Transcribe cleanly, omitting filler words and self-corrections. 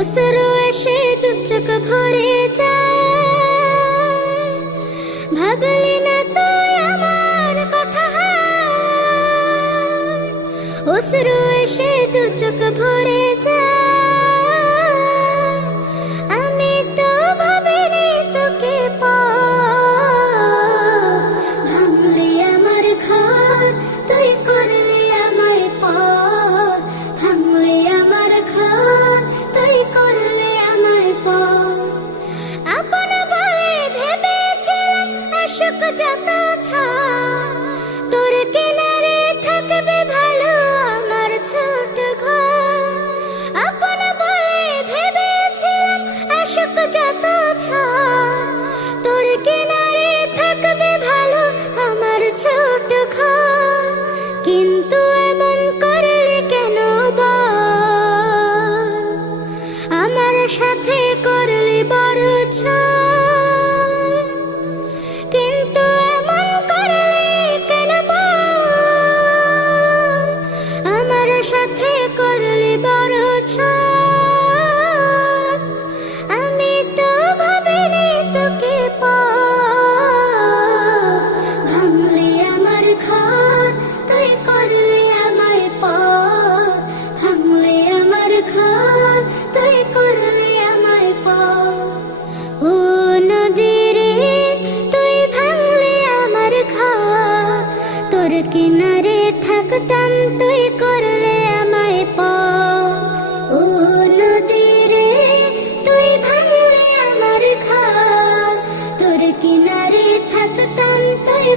ওসরো এসে দু চোখ ভরে যায়, ভাবলি না তুই আমার কথা। ওসরো এসে দু চোখ ভরে যায়, আমি তো ভাবিনি তোকে ভাঙলি আমার ঘর, তুই করলি আমায় পর। ভাঙলি আমার ঘর, তুই করলি আমায় পর। আপন বলে ভেবেছিলাম আশক যত ছাড়, তোর কিনারে থাকবে ভালো আমার ছোট ঘর। আপন বলে ভেবেছিলাম আশক যত ছাড়, তোর কিনারে থাকবে ভালো আমার ছোট ঘর। কিন্তু এমন করলে কেন বল, আমার সাথে করলি বড় ছাড়। কিন্তু এমন করলি কেন বল, আমার সাথে করলি বড় ছাড়। আমি তো ভাবিনি তোকে ভাঙলি আমার ঘর, তুই করলি আমায় পর। ভাঙলি আমার ঘর, তুই করলি আমায় পর। ও নদী রে, তুই ভাঙলি আমার ঘর, তোর কিনারে থাকতাম তুই করলে আমায় পর। ও নদী রে, তুই ভাঙলি আমার ঘর, তোর কিনারে থাকতাম তুই